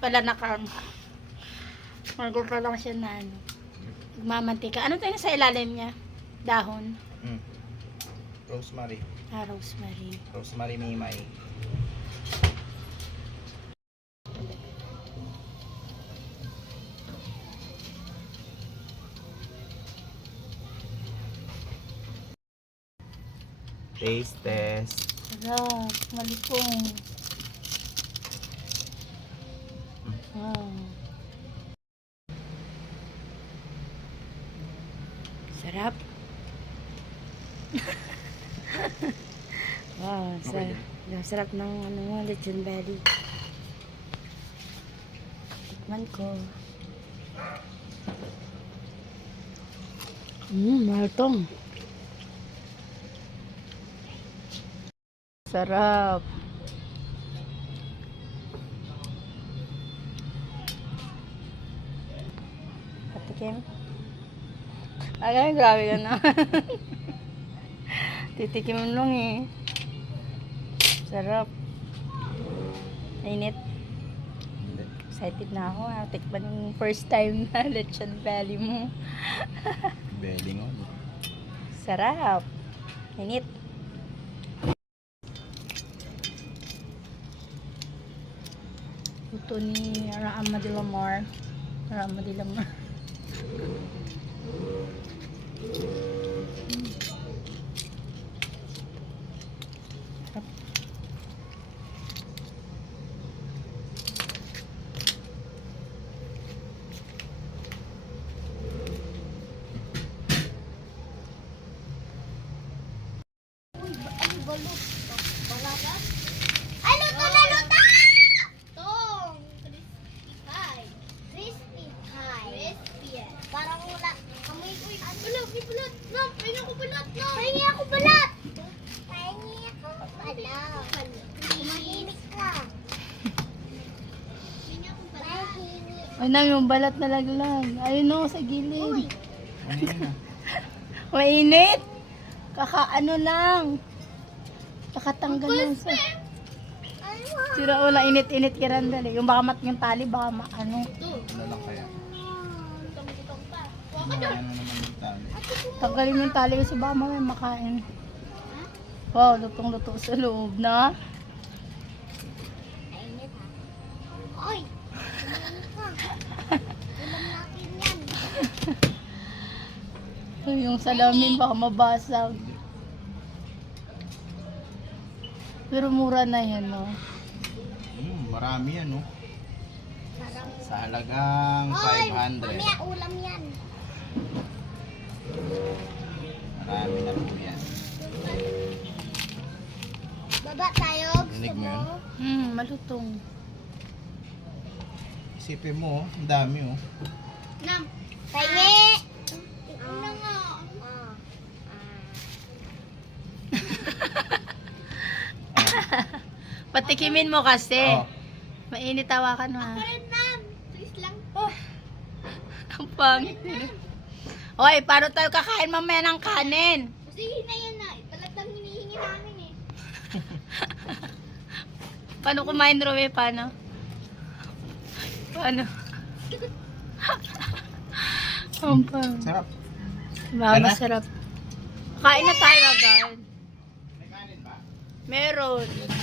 Pala margo pa lang siya na ano. Magmamantika. Ano tayo sa ilalim niya? Dahon. Rosemary. Rosemary. Rosemary mimay. Taste test. Sarap. Malipong. Wow. Sarap. Wow, sarap. Sarap ng ano, lechon belly. Tikman ko. Malutong. Sarap. Patikim. Ay, grabe ka na. Titikim mo lang eh. Sarap. Mainit. Excited na ako. Tikman yung first time na lechon belly mo. Belly nga. Sarap. Mainit. Ito ni Rama de la Mar. Rama de la Mar. Ay, luto na luto! Tong! Crispy pie. Parang wala. Amoy ko yung ano. May balat. No, pahingi ako balat. No. Pahingi ako balat. Pahingi ako balat. Mahimik ka. Pahingi ako balat. Ay na, yung balat na laglag. Ayun o, sa gilid. Mainit. Kakaano lang. Kakatanggal lang sa... Sira wala, init-init ka randal eh. Yung baka yung tali, baka ano. Ano lang kaya? Tong-tong pa. Ano naman yung tali? Tanggalin mo yung tali kasi baka mamaya makain. Wow, lutong-luto sa loob na. Mainit ha. Oy! Mainit ka. Ulam natin yan. Yung salamin baka mabasag. Pero mura na yan, no? Marami yan, no? Parang... Sa halagang Oy! 500. Mamaya ulam yan. Marami na po yan. Baba tayo. Gusto Rinig mo mo? yun? Malutong. Isipin mo, ang dami, oh. Nam. Pahingi! Ano nga? Patikimin mo kasi. Oh. Mainit tawakan mo ha. Rin, ma'am. Please lang. Ang pangit nila. Hoy, paano tayo kakain mamaya ng kanin? Sige na yan na. Talagang hinihingi namin eh. Paano kumain, Rowe? Paano? Paano? Ang pangit. Sarap. Masarap. Kain na tayo agad. May kanin ba? Meron. Yo.